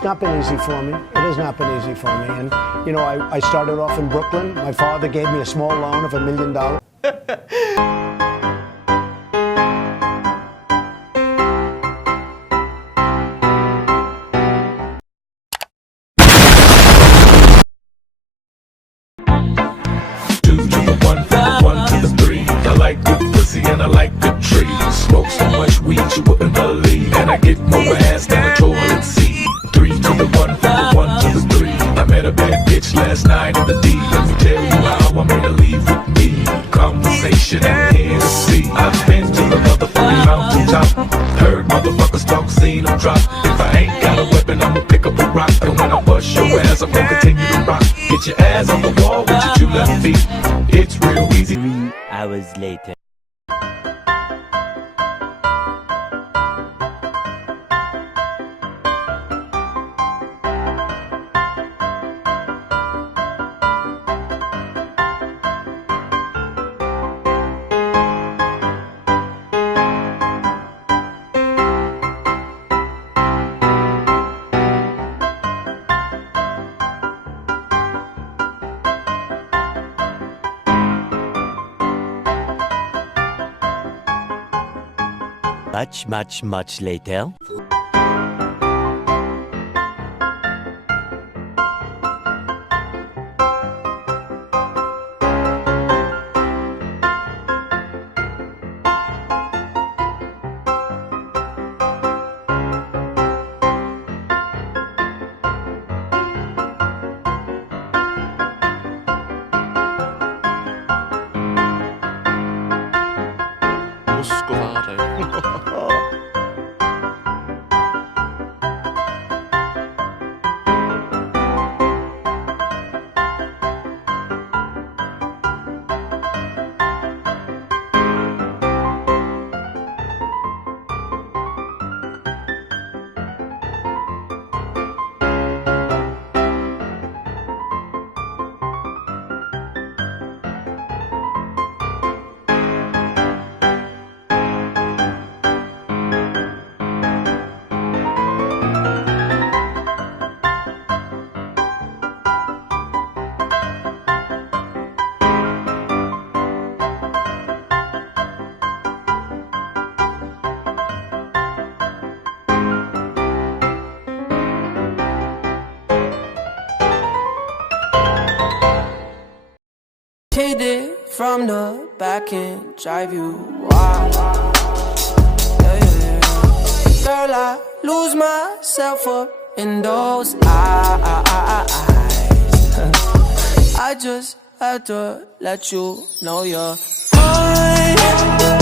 It's not been easy for me. It has not been easy for me. And, you know, I started off in Brooklyn. My father gave me a small loan of $1 million. And I like good trees. Smoke so much weed you wouldn't believe. And I get more ass than a toilet seat. 3 to the 1, from the 1 to the 3. I met a bad bitch last night in the D. Let me tell you how I made her leave with me. Conversation and Hennessy. I've been to the motherfucking mountaintop. Heard motherfuckers talk, seen them drop. If I ain't got a weapon, I'ma pick up a rock. And when I bust your ass, I'm gonna continue to rock. Get your ass on the wall with your 2 left feet. It's real easy. 3 hours later. Much later. Hit it from the back and drive you wild. Yeah, yeah, yeah. Girl, I lose myself up in those eyes. I just had to let you know you're mine.